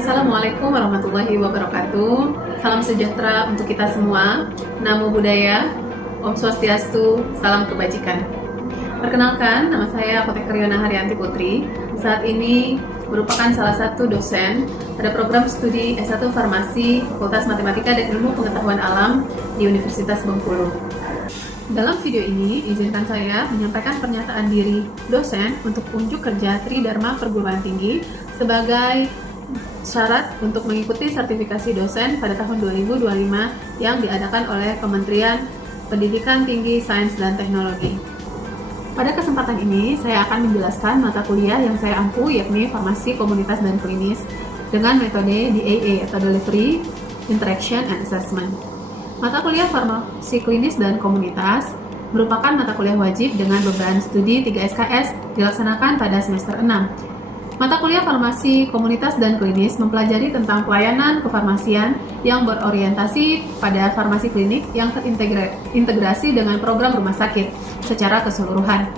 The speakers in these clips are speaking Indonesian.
Assalamualaikum warahmatullahi wabarakatuh. Salam sejahtera untuk kita semua. Namo Buddhaya, Om Swastiastu, salam kebajikan. Perkenalkan, nama saya Apoteker Yona Haryanti Putri. Saat ini merupakan salah satu dosen pada program studi S1 Farmasi Fakultas Matematika dan Ilmu Pengetahuan Alam di Universitas Bengkulu. Dalam video ini, izinkan saya menyampaikan pernyataan diri dosen untuk unjuk kerja Tridharma Perguruan Tinggi sebagai syarat untuk mengikuti sertifikasi dosen pada tahun 2025 yang diadakan oleh Kementerian Pendidikan Tinggi, Sains, dan Teknologi. Pada kesempatan ini, saya akan menjelaskan mata kuliah yang saya ampu, yakni Farmasi Komunitas dan Klinis dengan metode DAA atau Delivery, Interaction, and Assessment. Mata kuliah Farmasi Klinis dan Komunitas merupakan mata kuliah wajib dengan beban studi 3 SKS dilaksanakan pada semester 6. Mata kuliah Farmasi Komunitas dan Klinis mempelajari tentang pelayanan kefarmasian yang berorientasi pada farmasi klinik yang terintegrasi dengan program rumah sakit secara keseluruhan.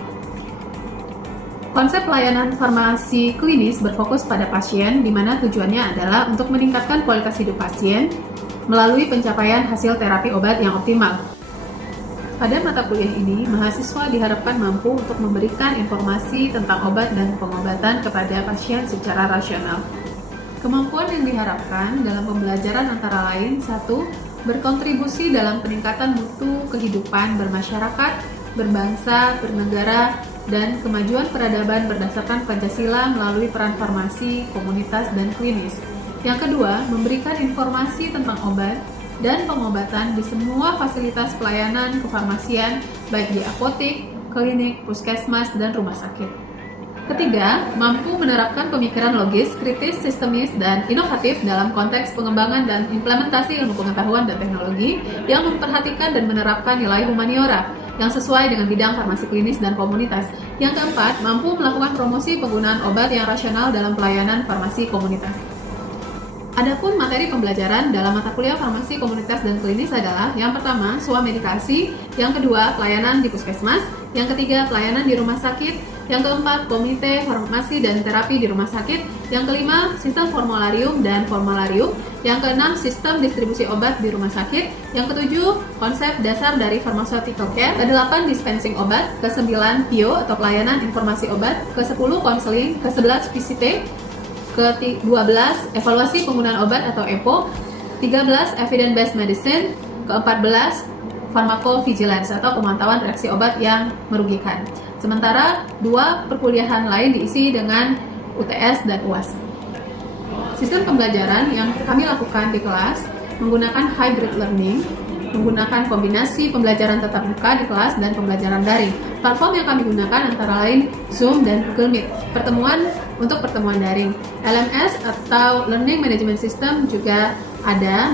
Konsep pelayanan farmasi klinis berfokus pada pasien, di mana tujuannya adalah untuk meningkatkan kualitas hidup pasien melalui pencapaian hasil terapi obat yang optimal. Pada mata kuliah ini, mahasiswa diharapkan mampu untuk memberikan informasi tentang obat dan pengobatan kepada pasien secara rasional. Kemampuan yang diharapkan dalam pembelajaran antara lain: 1. Berkontribusi dalam peningkatan mutu kehidupan bermasyarakat, berbangsa, bernegara, dan kemajuan peradaban berdasarkan Pancasila melalui peran farmasi, komunitas, dan klinis. Yang kedua, memberikan informasi tentang obat dan pengobatan di semua fasilitas pelayanan kefarmasian, baik di apotek, klinik, puskesmas, dan rumah sakit. Ketiga, mampu menerapkan pemikiran logis, kritis, sistemis, dan inovatif dalam konteks pengembangan dan implementasi ilmu pengetahuan dan teknologi yang memperhatikan dan menerapkan nilai humaniora yang sesuai dengan bidang farmasi klinis dan komunitas. Yang keempat, mampu melakukan promosi penggunaan obat yang rasional dalam pelayanan farmasi komunitas. Adapun materi pembelajaran dalam mata kuliah Farmasi Komunitas dan Klinis adalah: yang pertama, swamedikasi, yang kedua, pelayanan di puskesmas, yang ketiga, pelayanan di rumah sakit, yang keempat, komite farmasi dan terapi di rumah sakit, yang kelima, sistem formularium dan formularium, yang keenam, sistem distribusi obat di rumah sakit, yang ketujuh, konsep dasar dari pharmaceutical care, ke-8, dispensing obat, ke-9, PIO atau pelayanan informasi obat, ke-10, konseling, ke-11, VCT, ke-12, evaluasi penggunaan obat atau EPO, 13, evidence-based medicine, ke-14, pharmacovigilance atau pemantauan reaksi obat yang merugikan. Sementara 2 perkuliahan lain diisi dengan UTS dan UAS. Sistem pembelajaran yang kami lakukan di kelas menggunakan hybrid learning, menggunakan kombinasi pembelajaran tatap muka di kelas dan pembelajaran daring. Platform yang kami gunakan antara lain Zoom dan Google Meet. Untuk pertemuan daring, LMS atau Learning Management System juga ada,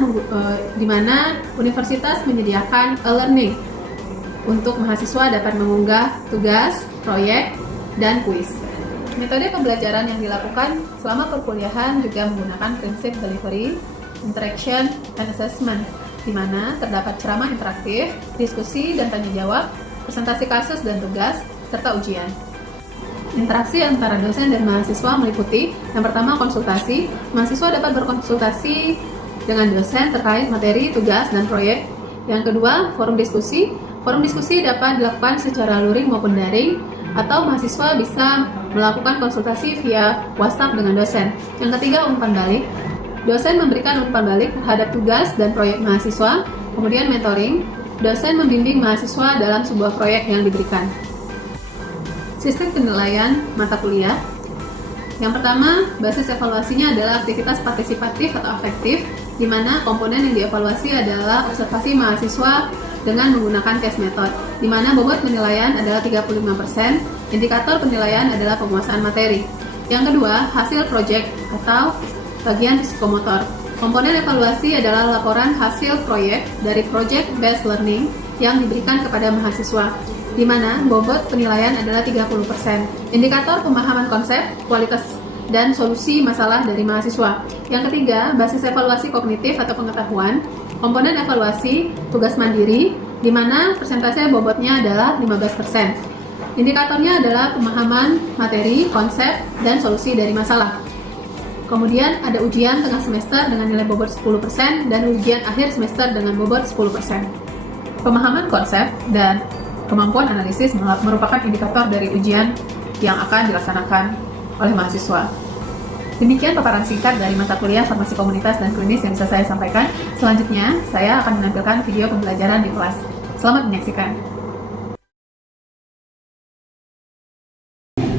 di mana universitas menyediakan e-learning untuk mahasiswa dapat mengunggah tugas, proyek, dan kuis. Metode pembelajaran yang dilakukan selama perkuliahan juga menggunakan prinsip delivery, interaction, dan assessment, di mana terdapat ceramah interaktif, diskusi dan tanya jawab, presentasi kasus dan tugas, serta ujian. Interaksi antara dosen dan mahasiswa meliputi: yang pertama, konsultasi. Mahasiswa dapat berkonsultasi dengan dosen terkait materi, tugas, dan proyek. Yang kedua, forum diskusi. Forum diskusi dapat dilakukan secara luring maupun daring, atau mahasiswa bisa melakukan konsultasi via WhatsApp dengan dosen. Yang ketiga, umpan balik. Dosen memberikan umpan balik terhadap tugas dan proyek mahasiswa. Kemudian mentoring. Dosen membimbing mahasiswa dalam sebuah proyek yang diberikan. Sistem penilaian mata kuliah. Yang pertama, basis evaluasinya adalah aktivitas partisipatif atau afektif, di mana komponen yang dievaluasi adalah observasi mahasiswa dengan menggunakan test method, di mana bobot penilaian adalah 35%, indikator penilaian adalah penguasaan materi. Yang kedua, hasil proyek atau bagian psikomotor. Komponen evaluasi adalah laporan hasil proyek dari project based learning yang diberikan kepada mahasiswa. di mana bobot penilaian adalah 30%. Indikator pemahaman konsep, kualitas, dan solusi masalah dari mahasiswa. Yang ketiga, basis evaluasi kognitif atau pengetahuan, komponen evaluasi, tugas mandiri, di mana persentase bobotnya adalah 15%. Indikatornya adalah pemahaman materi, konsep, dan solusi dari masalah. Kemudian ada ujian tengah semester dengan nilai bobot 10% dan ujian akhir semester dengan bobot 10%. Pemahaman konsep dan kemampuan analisis merupakan indikator dari ujian yang akan dilaksanakan oleh mahasiswa. Demikian paparan singkat dari mata kuliah Farmasi Komunitas dan Klinis yang bisa saya sampaikan. Selanjutnya, saya akan menampilkan video pembelajaran di kelas. Selamat menyaksikan.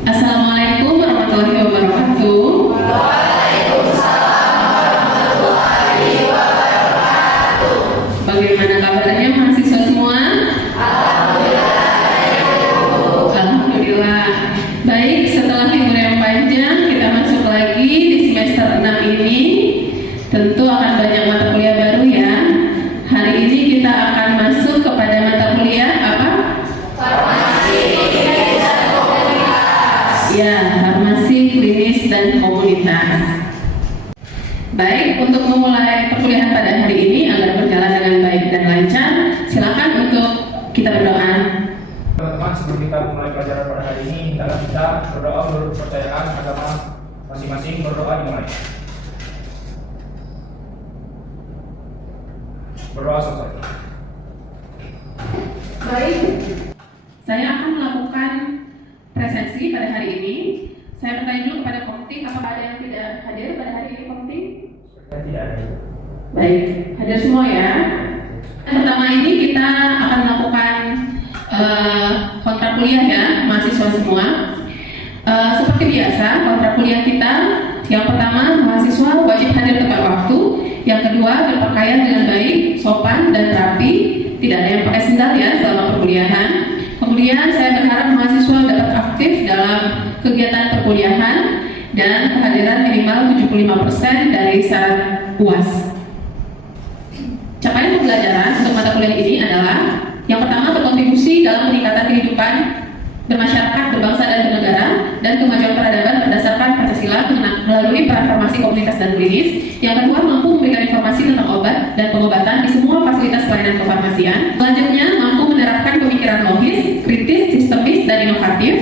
Assalamualaikum warahmatullahi wabarakatuh. Bagaimana kabarnya mahasiswa semua? Alhamdulillah. Baik, setelah libur yang panjang, kita masuk lagi di semester 6 ini. Tentu akan banyak mata kuliah baru ya. Hari ini kita akan masuk kepada mata kuliah apa? Farmasi, klinis, dan komunitas. Ya, farmasi, klinis, dan komunitas. Baik, untuk memulai perkuliahan pada hari ini agar berjalan dengan baik dan lancar, silakan untuk kita berdoa. Teman-teman, sebelum kita mulai pelajaran pada hari ini, hendaklah kita berdoa menurut kepercayaan agama masing-masing. Berdoa dimulai. Berdoa selesai. Baik, saya akan melakukan presensi pada hari ini. Saya bertanya dulu kepada Komting, apakah ada yang tidak hadir pada hari ini, Komting? Tidak ada. Baik, hadir semua ya. Yang pertama ini kita akan melakukan kontrak kuliah ya, mahasiswa semua. Seperti biasa, kontrak kuliah kita yang pertama, mahasiswa wajib hadir tepat waktu. Yang kedua, berpakaian dengan baik, sopan dan rapi, tidak ada yang pakai sendal ya selama perkuliahan. Kemudian saya berharap mahasiswa dapat aktif dalam kegiatan perkuliahan dan kehadiran minimal 75% dari syarat UAS. Capaian pembelajaran untuk mata kuliah ini adalah yang pertama, berkontribusi dalam peningkatan kehidupan bermasyarakat, berbangsa dan bernegara, dan kemajuan peradaban berdasarkan Pancasila melalui peran farmasi komunitas dan klinis. Yang kedua, mampu memberikan informasi tentang obat dan pengobatan di semua fasilitas pelayanan kefarmasian. Selanjutnya, mampu menerapkan pemikiran logis, kritis, sistemis, dan inovatif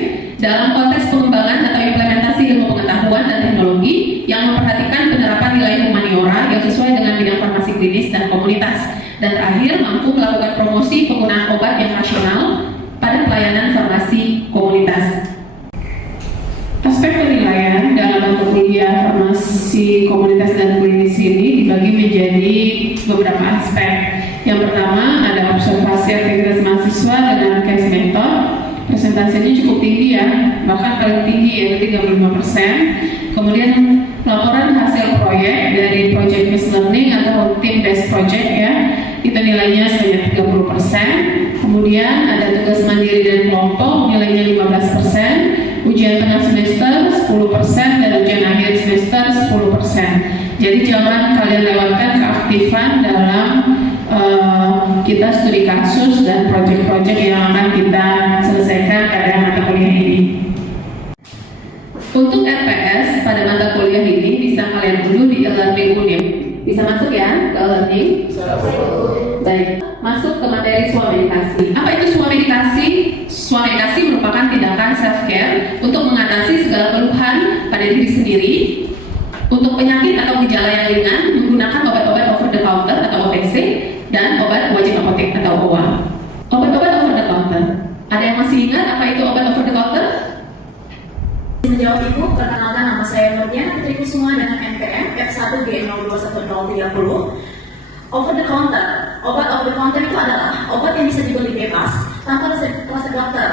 dalam konteks pengembangan atau implementasi ilmu pengetahuan dan teknologi yang memperhatikan penerapan nilai humaniora yang sesuai dengan bidang farmasi klinis dan komunitas. Dan terakhir, mampu melakukan promosi penggunaan obat yang rasional pada pelayanan farmasi komunitas. Aspek penilaian dalam mata kuliah farmasi komunitas dan klinis ini dibagi menjadi beberapa aspek. Yang pertama ada observasi aktivitas mahasiswa dengan case method. Presentasinya cukup tinggi ya, bahkan paling tinggi yaitu 35%. Kemudian laporan hasil proyek dari project based learning atau team based project ya, itu nilainya sebanyak 30%. Kemudian ada tugas mandiri dan kelompok, nilainya 15%. Ujian tengah semester 10% dan ujian akhir semester 10%. Jadi jangan kalian lewatkan keaktifan dalam kita studi kasus dan proyek-proyek yang akan kita selesaikan pada mata kuliah ini. Untuk RPS pada mata kuliah ini bisa kalian dulu di e-learning UNIM. Bisa masuk ya ke e-learning? Baik, masuk ke materi swameditasi. Apa itu swameditasi? Swameditasi merupakan tindakan self-care untuk mengatasi segala keluhan pada diri sendiri. Untuk penyakit atau gejala yang ringan, menggunakan obat-obat over the counter atau OTC dan obat wajib apotek atau OWA. Obat-obat over the counter. Ada yang masih ingat apa itu obat over the counter? Menjawab Ibu, perkenalkan nama saya Nurnia, putriku semua dengan NPM F1G021030. Over the counter. Obat over the counter itu adalah obat yang bisa dibeli bebas tanpa resep dokter.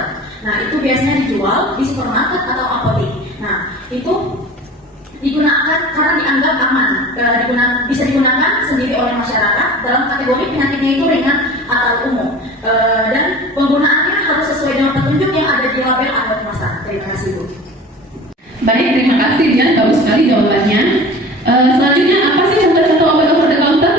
Nah, itu biasanya dijual di supermarket atau apotek. Nah, itu digunakan karena dianggap aman, bisa digunakan sendiri oleh masyarakat dalam kategori penyakitnya itu ringan atau umum, dan penggunaannya harus sesuai dengan petunjuk yang ada di label atau kemasan. Terima kasih Bu. Baik, terima kasih Dian, bagus sekali jawabannya. Selanjutnya apa sih contoh-contoh obat over the counter?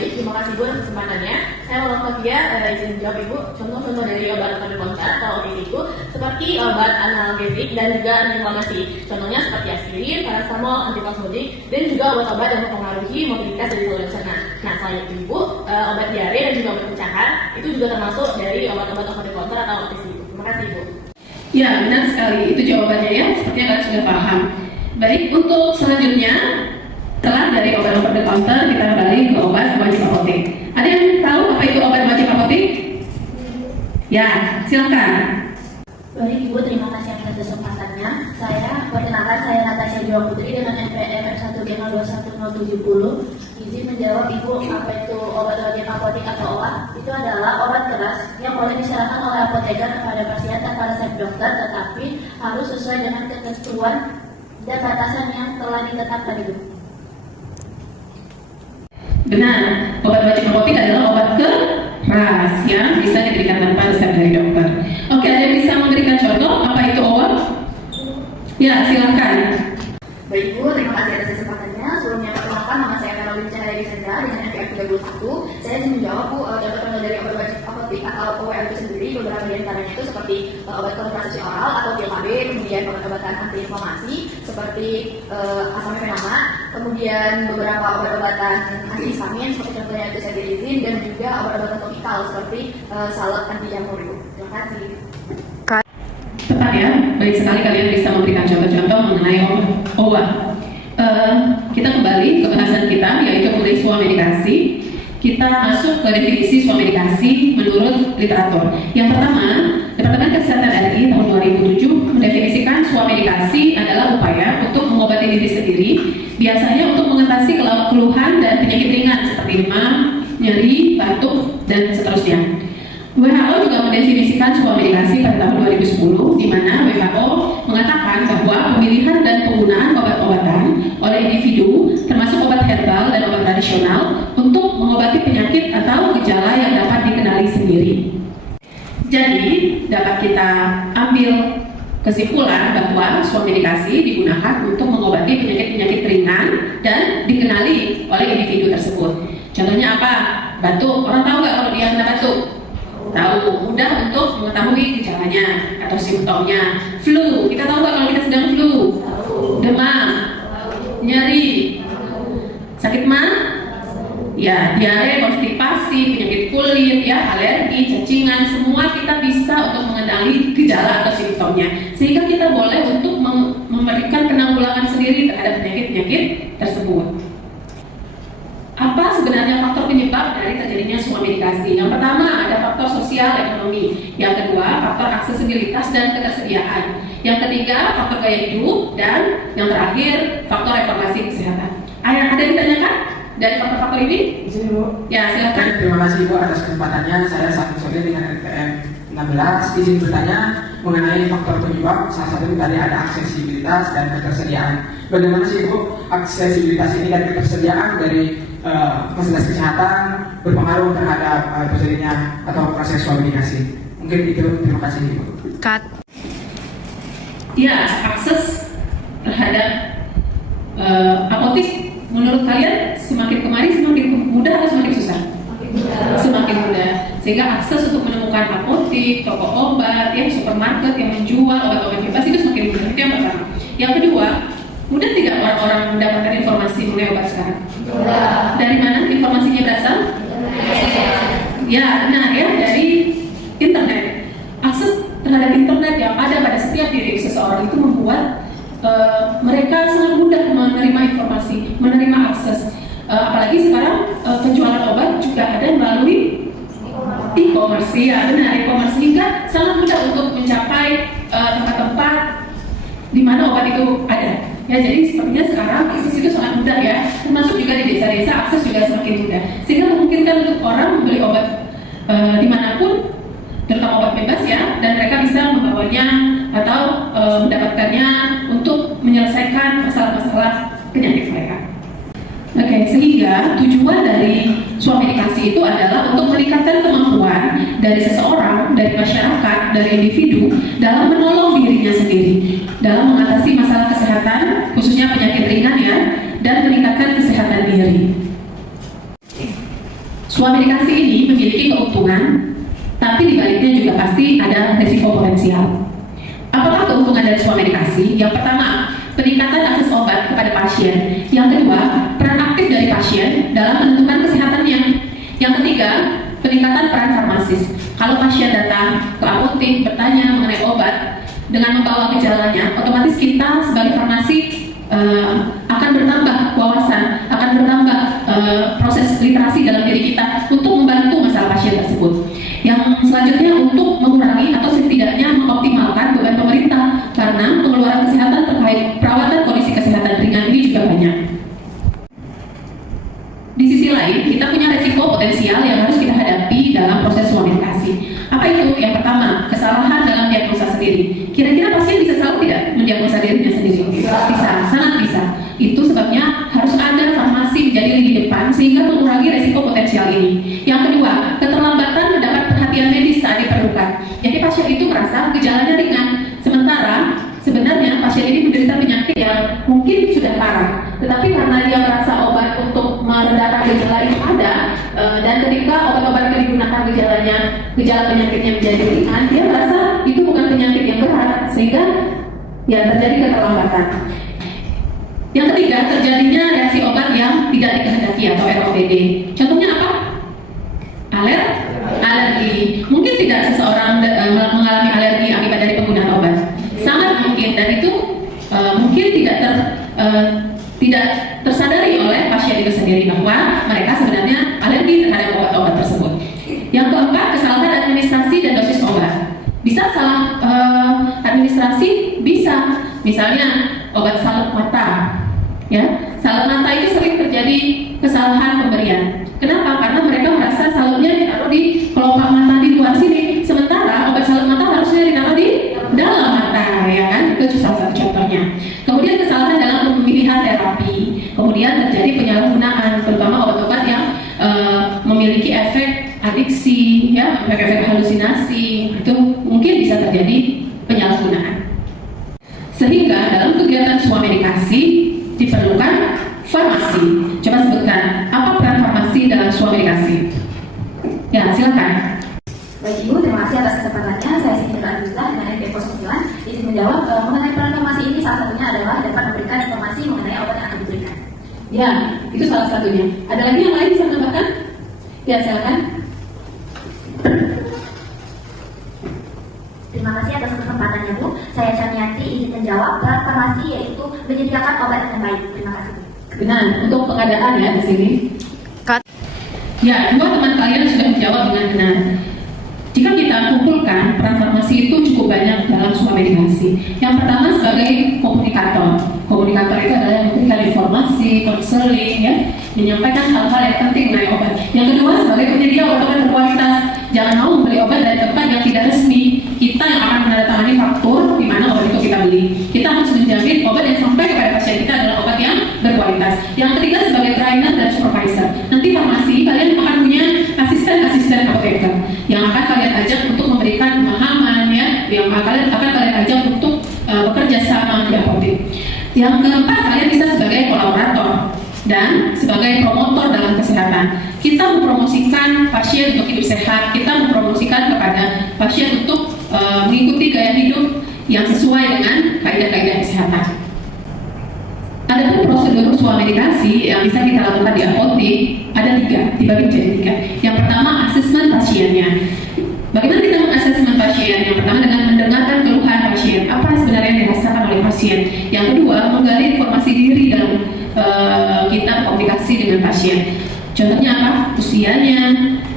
Baik, terima kasih Bu atas kesempatannya. Saya melengkapi izin jawab Ibu, contoh-contoh dari obat over the counter atau OTC itu seperti obat analgesik dan juga antiinflamasi. Contohnya seperti aspirin, paracetamol, antiplasmodik, dan juga obat-obat yang mempengaruhi mobilitas dari saluran cerna. Nah, selain itu Ibu, obat diare dan juga obat pencahar itu juga termasuk dari obat-obat over the counter atau OTC. Terima kasih Ibu. Ya, benar sekali. Itu jawabannya ya. Sepertinya kalian sudah paham. Baik, untuk selanjutnya, setelah dari obat over the counter, kita balik ke obat wajib apotek. Ada yang tahu apa itu obat wajib apotek? Ya, silakan. Baik Ibu, terima kasih atas kesempatannya. Perkenalkan, saya Natasha Dewa Putri dengan NPM F1G021070. Izin menjawab Ibu, apa itu obat wajib apotek atau OA? Itu adalah obat keras yang boleh diserahkan oleh apoteker kepada pasien tanpa resep dokter, tetapi harus sesuai dengan ketentuan dan batasan yang telah ditetapkan Ibu. Benar, obat wajib apotek adalah obat keras yang bisa diberikan tanpa resep dari dokter. Oke, ada yang bisa memberikan contoh apa itu obat? Ya, silakan. Baik Ibu, terima kasih atas kesempatannya. Sebelumnya perkenalkan, nama saya Caroline Cahaya Sendra dengan NPM 31. Saya ingin menjawab Bu, contoh-contoh dari obat wajib apotek atau OWM itu sendiri. Beberapa di antaranya itu seperti obat kontrasepsi oral atau PMAB, kemudian obat-obatan antiinflamasi seperti asamifenamat, kemudian beberapa obat-obatan antihistamin seperti contohnya itu cetirizine, dan juga obat-obatan topikal seperti salep anti jamur Ibu. Terima kasih. Tepat ya, baik sekali kalian bisa memberikan contoh-contoh mengenai obat. Kita kembali ke bahasan kita, yaitu mengenai sebuah medikasi. Kita masuk ke definisi sebuah medikasi menurut literatur. Yang pertama, Departemen Kesehatan RI tahun 2007 mendefinisikan sebuah medikasi adalah upaya untuk mengobati diri sendiri, biasanya untuk mengatasi keluhan dan penyakit ringan seperti demam, nyeri, batuk, dan seterusnya. WHO juga mendefinisikan sebuah medikasi pada tahun 2010, di mana WHO mengatakan bahwa pemilihan dan penggunaan obat-obatan oleh individu, termasuk obat herbal dan obat tradisional, untuk mengobati penyakit atau gejala yang dapat dikenali sendiri. Jadi, dapat kita ambil kesimpulan bahwa sebuah medikasi digunakan untuk mengobati penyakit-penyakit ringan dan dikenali oleh individu tersebut. Contohnya apa? Batuk. Orang tahu nggak kalau dia kena batuk? Tahu, mudah untuk mengetahui gejalanya atau simptomnya. Flu, kita tahu nggak kalau kita sedang flu? Demam, nyeri, sakit mah? Ya, diare, konstipasi, penyakit kulit, ya, alergi, cacingan, semua kita bisa untuk mengenali gejala atau simptomnya. Sehingga kita boleh untuk memberikan penanggulangan sendiri terhadap penyakit-penyakit tersebut. Apa sebenarnya faktor penyebab dari terjadinya sebuah medikasi? Yang pertama ada faktor sosial ekonomi, yang kedua faktor aksesibilitas dan ketersediaan, yang ketiga faktor gaya hidup, dan yang terakhir faktor reformasi kesehatan. Ada yang ditanyakan dari faktor-faktor ini? Ya, silakan. Terima kasih Ibu atas kesempatannya. Saya Satu Sore dengan NPM 16. Izin bertanya mengenai faktor penyebab. Salah satu tadi ada aksesibilitas dan ketersediaan. Bagaimana sih Ibu aksesibilitas ini dan ketersediaan dari fasilitas kesehatan berpengaruh terhadap terjadinya atau proses sebuah medikasi? Mungkin itu. Terima kasih Ibu. Ya, akses terhadap apotek menurut kalian semakin kemari semakin mudah atau semakin susah? Semakin mudah. Sehingga akses untuk menemukan apotek, toko obat, ya, supermarket yang menjual obat-obat bebas itu semakin mudah. Itu yang pertama. Yang kedua, mudah tidak orang-orang mendapatkan informasi mengenai obat sekarang? Dari mana informasinya berasal? Ya, benar ya, dari internet. Akses terhadap internet yang ada pada setiap diri seseorang itu membuat mereka sangat mudah menerima informasi, menerima akses. Apalagi sekarang penjualan obat juga ada melalui e-commerce, ya benar, e-commerce, sehingga sangat mudah untuk mencapai tempat-tempat di mana obat itu ada. Ya, jadi sepertinya sekarang akses itu sangat mudah ya, termasuk juga di desa-desa akses juga semakin mudah, sehingga memungkinkan untuk orang membeli obat dimanapun, terutama obat bebas ya, dan mereka bisa membawanya atau mendapatkannya untuk menyelesaikan masalah-masalah penyakit mereka. Oke, sehingga tujuan dari sebuah medikasi itu adalah untuk meningkatkan kemampuan dari seseorang, dari masyarakat, dari individu dalam menolong dirinya sendiri, dalam mengatasi masalah kesehatan, khususnya penyakit ringan ya, dan meningkatkan kesehatan diri. Suamedikasi ini memiliki keuntungan, tapi dibaliknya juga pasti ada risiko potensial. Apakah keuntungan dari suamedikasi? Yang pertama, peningkatan akses obat kepada pasien. Yang kedua, peran aktif dari pasien dalam menentukan kesehatannya. Yang ketiga, peningkatan peran farmasis. Kalau pasien datang ke apotek bertanya mengenai obat dengan membawa gejalanya, otomatis kita sebagai farmasi akan bertambah wawasan, akan bertambah proses literasi dalam diri kita untuk membantu masalah pasien tersebut. Yang selanjutnya untuk mengurangi atau setidaknya mengoptimalkan beban pemerintah karena pengeluaran kesehatan terkait perawatan kondisi kesehatan ringan ini juga banyak. Di sisi lain, kita punya resiko potensial yang harus kita hadapi dalam proses suamedikasi. Apa itu? Yang pertama, kesalahan dalam diagnosa sendiri. Kira-kira pasien bisa selalu tidak mendiagnosa dirinya sendiri? Bisa, sangat bisa. Itu sebabnya harus ada farmasi menjadi lini depan sehingga mengurangi resiko potensial ini. Yang kedua, keterlambatan mendapat perhatian medis saat diperlukan. Jadi pasien itu merasa gejalanya ringan, sementara sebenarnya pasien ini menderita penyakit yang mungkin sudah parah. Tetapi karena dia merasa obat untuk meredakan gejala itu ada, dan ketika obat-obat yang digunakan gejala penyakitnya menjadi ringan, dia merasa itu bukan penyakit yang berat, sehingga ya terjadi keterlambatan. Yang ketiga, terjadinya reaksi obat yang tidak dikehendaki atau ROPD. Contohnya apa? Alergi. Mungkin tidak seseorang mengalami alergi akibat dari penggunaan obat. Sangat mungkin, dan itu mungkin tidak tersadari oleh pasien itu sendiri bahwa mereka sebenarnya alergi terhadap obat-obat tersebut. Yang keempat, kesalahan administrasi dan dosis obat. Bisa salah administrasi, bisa. Misalnya obat salep mata, ya, salep mata itu sering terjadi kesalahan pemberian. Kenapa? Karena mereka merasa salepnya ditaruh di kelopak mata di luar sini, sementara obat salep mata harusnya ditaruh di dalam mata, ya kan? Itu salah satu contohnya. Kemudian kesalahan dalam pemilihan terapi. Kemudian terjadi penyalahgunaan, terutama obat-obat yang memiliki efek adiksi, ya, efek halusinasi. Itu mungkin bisa terjadi penyalahgunaan. Sehingga dalam kegiatan suamedikasi diperlukan farmasi. Coba sebutkan apa peran farmasi dalam suamedikasi. Ya, silakan. Baik Ibu, terima kasih atas kesempatannya. Saya Siti Nurhaliza dengan NP 09 izin menjawab mengenai peran farmasi ini. Salah satunya adalah dapat memberikan informasi mengenai obat yang akan diberikan. Ya, itu salah satunya. Ada lagi yang lain bisa menambahkan? Ya, silakan. Terima kasih atas kesempatannya Bu. Saya Chaniati izin menjawab peran farmasi yaitu menyediakan obat dengan baik. Terima kasih Bu. Benar, untuk pengadaan ya di sini. Ya, dua teman kalian sudah menjawab dengan benar. Jika kita kumpulkan, peran farmasi itu cukup banyak dalam suamedikasi. Yang pertama sebagai komunikator. Komunikator itu adalah yang memberikan informasi, konseling, ya, menyampaikan hal-hal yang penting mengenai obat. Yang kedua sebagai penyedia obat berkualitas. Jangan mau membeli obat dari tempat yang tidak resmi. Kita yang akan menandatangani faktur di mana obat itu kita beli. Kita harus menjamin obat yang sampai kepada pasien kita adalah obat yang berkualitas. Yang ketiga sebagai trainer dan supervisor. Nanti farmasi kalian akan punya asisten apoteker yang akan kalian ajak untuk memberikan pemahaman, ya, yang akan kalian ajak untuk bekerja sama di apotek. Yang keempat, kalian bisa sebagai kolaborator dan sebagai promotor dalam kesehatan. Kita mempromosikan pasien untuk hidup sehat, kita mempromosikan kepada pasien untuk mengikuti gaya hidup yang sesuai dengan kaidah-kaidah kesehatan. Ada prosedur suamedikasi yang bisa kita lakukan di apotek, ada dibagi menjadi tiga. Yang pertama, asesmen pasiennya. Bagaimana kita mengasesmen pasien? Yang pertama dengan mendengarkan keluhan pasien, apa sebenarnya yang dirasakan oleh pasien. Yang kedua, menggali informasi diri dalam kita komunikasi dengan pasien. Contohnya apa? Usianya,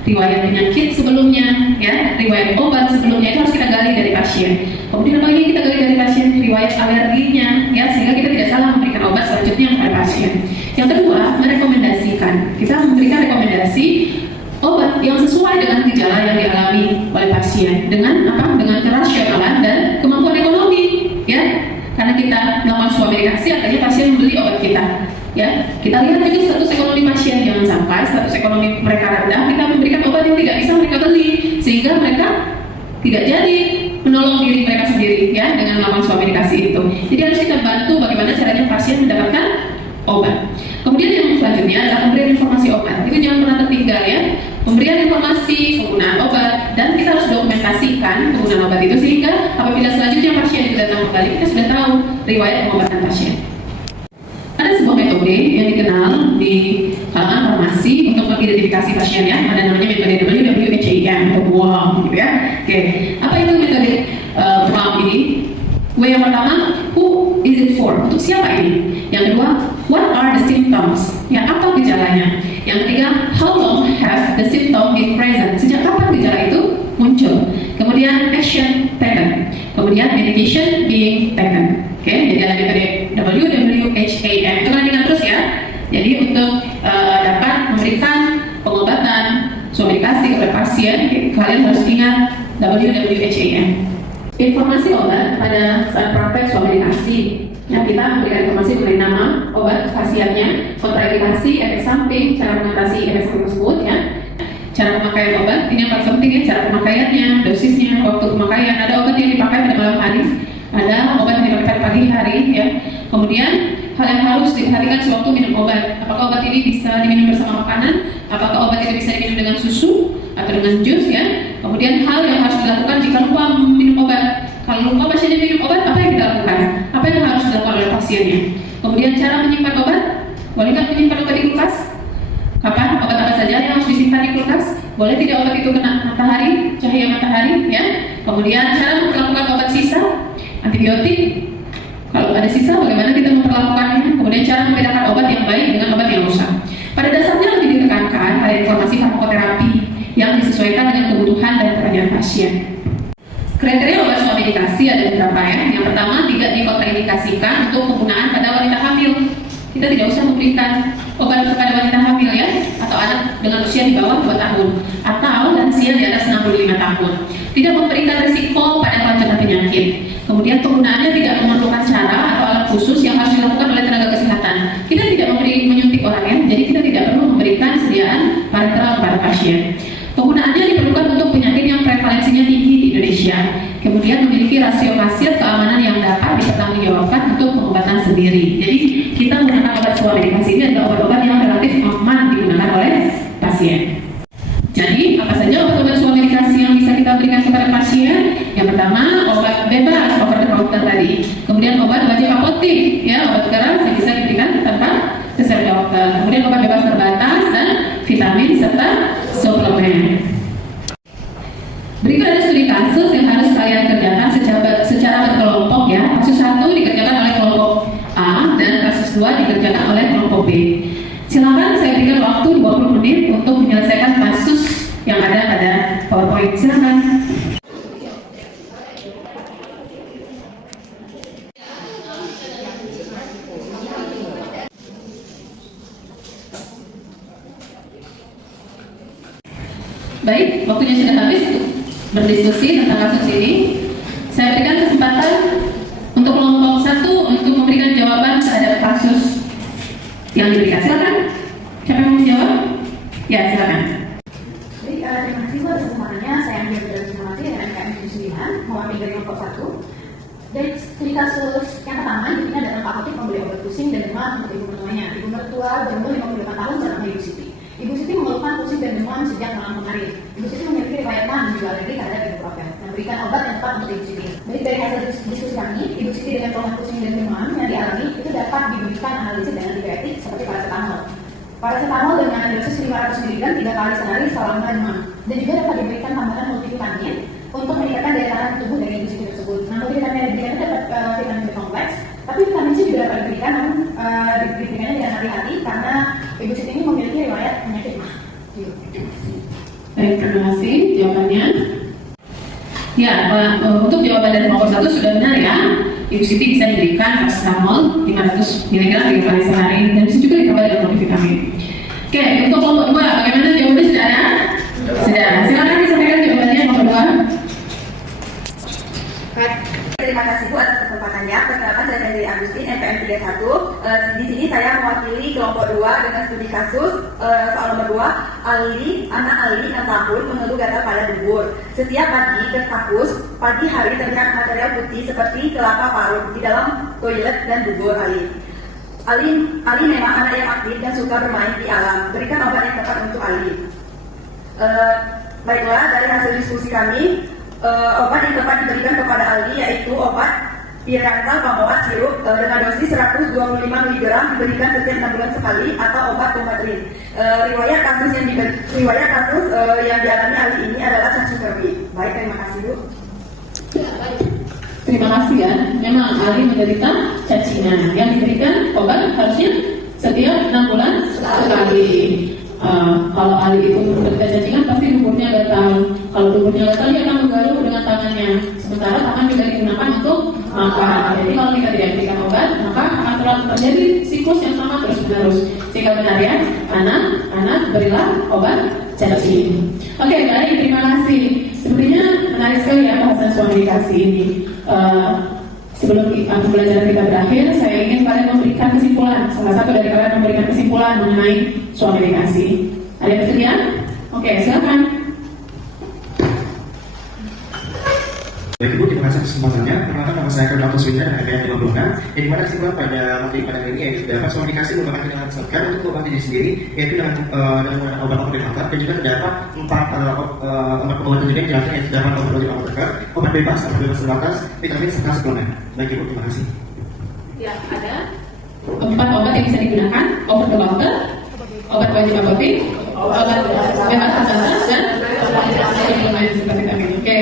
riwayat penyakit sebelumnya, ya, riwayat obat sebelumnya, itu harus kita gali dari pasien. Kemudian apa lagi kita gali dari pasien? Riwayat alerginya, ya, sehingga kita tidak salah memberikan obat selanjutnya kepada pasien. Yang kedua, merekomendasikan. Kita memberikan rekomendasi obat yang sesuai dengan gejala yang dialami oleh pasien dengan apa? Dengan kerasionalan dan kemampuan ekonomi, ya. Karena kita melakukan suamedikasi, artinya pasien membeli obat kita. Ya, kita lihat juga status ekonomi pasien, jangan sampai status ekonomi mereka rendah kita memberikan obat yang tidak bisa mereka beli sehingga mereka tidak jadi menolong diri mereka sendiri, ya, dengan melakukan suamedikasi itu. Jadi harus kita bantu bagaimana caranya pasien mendapatkan obat. Kemudian yang selanjutnya adalah pemberian informasi obat. Itu jangan pernah tertinggal, ya. pemberian informasi penggunaan obat, dan kita harus dokumentasikan penggunaan obat itu sehingga apabila selanjutnya pasien itu datang kembali, kita sudah tahu riwayat pengobatan pasien. Ada sebuah metode yang dikenal di kalangan farmasi untuk mengidentifikasi pasien, ya, ada namanya metode WHAM atau WHAM, gitu ya. Oke, apa itu metode WHAM ini? W yang pertama, who is it for? Untuk siapa ini? Yang kedua, what are the symptoms? Ya, apa gejalanya? Yang ketiga, how long have the symptom been present? Sejak kapan gejala itu muncul? Kemudian action taken. Kemudian medication being taken. Oke, jadi ada metode WHAM. Itu kalian ingat terus ya. Jadi untuk dapat memberikan pengobatan suatu medikasi kepada pasien, kalian harus ingat WHAM. Informasi obat pada saat praktek suatu medikasi. Ya, kita memberikan informasi mengenai nama obat, khasiatnya, kontraindikasi, efek samping, cara mengatasi efek samping tersebut, ya. Cara pemakaian obat, ini yang paling penting ya, cara pemakaiannya, dosisnya, waktu pemakaian. Ada obat yang dipakai pada malam hari, ada obat yang dipakai pada pagi hari, ya. Kemudian hal yang harus diperhatikan sewaktu minum obat. Apakah obat ini bisa diminum bersama makanan? Apakah obat itu bisa diminum dengan susu atau dengan jus, ya? Kemudian hal yang harus dilakukan jika lupa minum obat. Kalau lupa pasiennya minum obat, apa yang kita lakukan? Apa yang harus dilakukan oleh pasiennya? Kemudian cara menyimpan obat, boleh nggak menyimpan obat di kulkas? Kapan? Obat apa saja yang harus disimpan di kulkas? Boleh tidak obat itu kena matahari, cahaya matahari, ya? Kemudian cara memperlakukan obat sisa, antibiotik. Kalau ada sisa, bagaimana kita memperlakukannya? Kemudian cara membedakan obat yang baik dengan obat yang rusak. Pada dasarnya lebih ditekankan pada informasi farmakoterapi yang disesuaikan dengan kebutuhan dan pertanyaan pasien. Kriteria obat suatu medikasi ada beberapa, ya. Yang pertama, tidak dikontraindikasikan untuk penggunaan pada wanita hamil. Kita tidak usah memberikan obat kepada wanita hamil, ya, atau anak dengan usia di bawah 2 tahun, atau lansia di atas 65 tahun. Tidak memberikan risiko pada kelanjutan penyakit. Kemudian penggunaannya tidak memerlukan cara atau alat khusus yang harus dilakukan oleh tenaga kesehatan. Kita tidak menyuntik orang, ya, jadi kita tidak perlu memberikan sediaan parenteral kepada pasien. Penggunaannya diperlukan untuk penyakit yang prevalensinya tinggi di Indonesia. Kemudian memiliki rasio khasiat keamanan yang dapat dipertanggungjawabkan untuk pengobatan sendiri. Jadi kita menggunakan obat suatu medikasi ini adalah obat-obat yang relatif aman digunakan oleh pasien. Jadi apa saja obat-obat suatu medikasi yang bisa kita berikan kepada pasien? Yang pertama, obat bebas over the counter tadi. Kemudian obat wajib apotik, ya, obat keras yang bisa diberikan tanpa resep dokter. Kemudian obat bebas terbatas dan vitamin serta suplemen. Berikut ada studi kasus yang harus kalian kerjakan secara berkelompok, ya. Kasus 1 dikerjakan oleh kelompok A dan kasus 2 dikerjakan oleh kelompok B. Silakan saya berikan waktu 20 menit untuk menyelesaikan kasus yang ada pada PowerPoint. Silakan. Baik, waktunya sudah habis untuk berdiskusi tentang kasus ini. Saya berikan kesempatan untuk kelompok 1 untuk memberikan jawaban terhadap kasus yang diberikan. Silakan. Siapa yang mau menjawab? Ya, silakan. Baik, terima kasih buat kesempatannya. Saya ambil dari simulasi dengan MKM 79, mewakili dari kelompok 1. Dari studi kasus yang pertama, intinya adalah Pak Khotik membeli obat pusing dan demam untuk ibu mertuanya. Ibu mertua berumur 58 tahun bernama Ibu Siti. Ibu Siti mengeluhkan pusing dan demam sejak malam kemarin. Ibu Siti memiliki riwayat demam dan juga alergi terhadap ibuprofen. Memberikan obat yang tepat untuk Ibu Siti. Baik, dari hasil diskusi kami, Ibu Siti dengan keluhan pusing dan demam yang dialami itu dapat diberikan analisis dengan antibiotik seperti paracetamol. Paracetamol dengan dosis 500 mg 3 kali sehari selama 6 dan juga dapat diberikan tambahan multivitamin untuk meningkatkan daya tahan tubuh dari Ibu Siti tersebut. Nah, multivitamin yang diberikan dapat vitamin B kompleks, tapi vitamin C juga dapat diberikan, namun diberikannya dengan hati-hati karena Ibu Siti ini memiliki riwayat penyakit mah. Baik, terima kasih jawabannya. Ya, untuk jawaban dari kelompok 1 sudah benar, ya. Ibu Siti bisa diberikan paracetamol 500 mg 3 kali sehari dan bisa juga ditambah dengan multivitamin. Oke, untuk kelompok 2, bagaimana jawabannya sudah ada? Sudah. Silakan disampaikan jawabannya kelompok 2. Terima kasih Bu atas kesempatannya. Perkenalkan, saya dari Agustin, NPM 31. Di sini saya mewakili kelompok 2 dengan studi kasus soal nomor 2. Anak Ali 6 tahun mengeluh gatal pada dubur. Setiap pagi ke kampus, pagi hari terlihat material putih seperti kelapa parut di dalam toilet dan dubur Ali. Ali memang anak yang aktif dan suka bermain di alam. Berikan obat yang tepat untuk Ali. Baiklah, dari hasil diskusi kami, obat yang tepat diberikan kepada Ali yaitu obat Pirantal Pamoat sirup dengan dosis 125 mg diberikan setiap 6 bulan sekali atau obat Tomatrin. Riwayat kasus yang dialami Ali ini adalah cacing kremi. Baik, terima kasih Bu. Terima kasih ya. Memang Ali menderita cacingan. Yang diberikan obat harusnya setiap 6 bulan sekali. Kalau Ali itu menderita cacingan pasti duburnya gatal. Kalau duburnya gatal dia akan menggaruk dengan tangannya. Sementara tangan juga digunakan untuk makan. Jadi kalau kita tidak berikan obat, maka akan terjadi siklus yang sama terus menerus. Sehingga benar ya, anak berilah obat cacing. Oke, baik, terima kasih. Sepertinya menarik sekali ya bahasan komunikasi ini. Sebelum pembelajaran kita berakhir, saya ingin kalian memberikan kesimpulan. Salah satu dari kalian memberikan kesimpulan mengenai komunikasi. Ada yang bersedia? Oke, silakan. Baik Ibu, terima kasih kesempatannya. Perkenalkan nama saya Dr. Swinja dan MPM 50. Yang dimana kesimpulan pada materi pada hari ini yaitu dapat komunikasi merupakan tindakan dilaksanakan untuk mengobati diri sendiri, yaitu dengan menggunakan obat-obat difaktor, dan juga terdapat 4 obat pengobatan jenis yang yaitu terdapat obat bebas terbatas, vitamin serta suplemen. Baik Ibu, terima kasih. Ya, ada 4 obat yang bisa digunakan: obat dokter, obat wajib apotek, obat bebas terbatas, dan obat suplemen serta vitamin. Oke.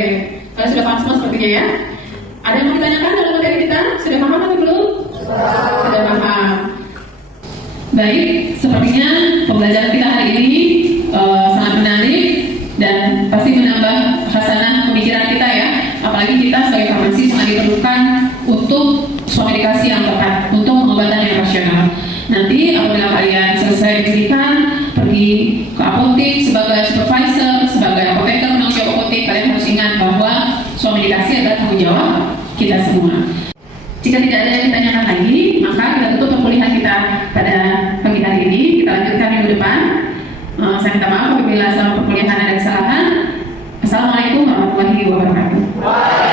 Kalian sudah paham semua sepertinya ya? Ada yang mau ditanyakan dalam materi kita? Sudah paham atau belum? Sudah paham. Baik, sepertinya pembelajaran kita hari ini sangat menarik dan pasti menambah khasanah pemikiran kita ya. Apalagi kita sebagai farmasi sangat diperlukan untuk komunikasi yang tepat, untuk pengobatan yang rasional. Nanti apabila kalian selesai pendidikan, pergi ke apotek sebagai supervisor, sebagai apoteker, penanggung jawab apotek, kalian harus ingat bahwa komunikasi adalah tanggung jawab kita semua. Jika tidak ada yang ditanyakan lagi, maka kita tutup perkuliahan kita pada pagi hari ini. Kita lanjutkan minggu depan. Saya minta maaf apabila selama perkuliahan ada kesalahan. Assalamualaikum warahmatullahi wabarakatuh.